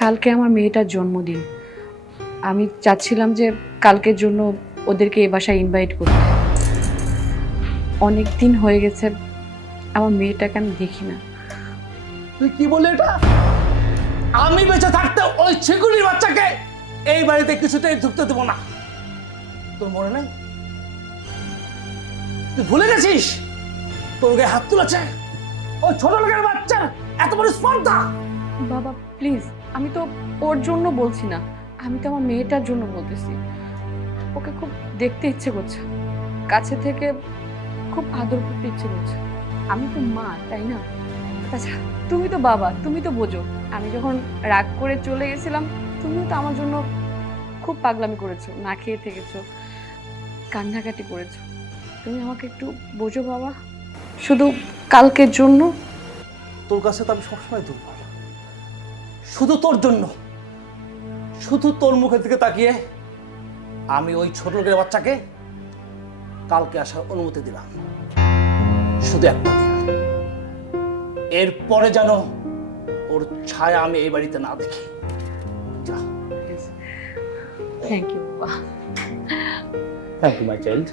কালকে আমার মেয়েটার জন্মদিন। আমি চাচ্ছিলাম যে কালকের জন্য ওদেরকে এ বাসায় ইনভাইট করতে। অনেক দিন হয়ে গেছে আমার মেয়েটাকে আমি দেখি না। তুই কি বলে এটা? আমি বেঁচে থাকতে ওই ছেগুলির বাচ্চাকে এই বাড়িতে কিছুতেই ঢুকতে দেবো না। তোর মনে নাই? তুই ভুলে গেছিস তোর গায়ে হাত তুলেছে ওই ছোট লোকের বাচ্চা? এত বড় স্পর্ধা! বাবা প্লিজ, আমি তো ওর জন্য বলছি না, আমি তো আমার মেয়েটার জন্য বলতেছি। ওকে খুব দেখতে ইচ্ছে করছে, কাছে থেকে খুব আদর করতে ইচ্ছে করছে। আমি তো মা, তাই না? আচ্ছা, তুমি তো বাবা, তুমি তো বোঝো। আমি যখন রাগ করে চলে গেছিলাম, তুমিও তো আমার জন্য খুব পাগলামি করেছো, না খেয়ে থেকেছো, কান্নাকাটি করেছো। তুমি আমাকে একটু বোঝো বাবা, শুধু কালকের জন্য। তোর কাছে তো আমি সবসময় দুর্বল, শুধু তোর জন্য, শুধু তোর মুখের দিকে তাকিয়ে আমি ওই ছোট লোকের বাচ্চাকে কালকে আসার অনুমতি দিলাম, শুধু একটা দিন। এরপরে যেন ওর ছায়া আমি এই বাড়িতে না দেখি। যা। থ্যাংক ইউ বাবা। Thank you my child.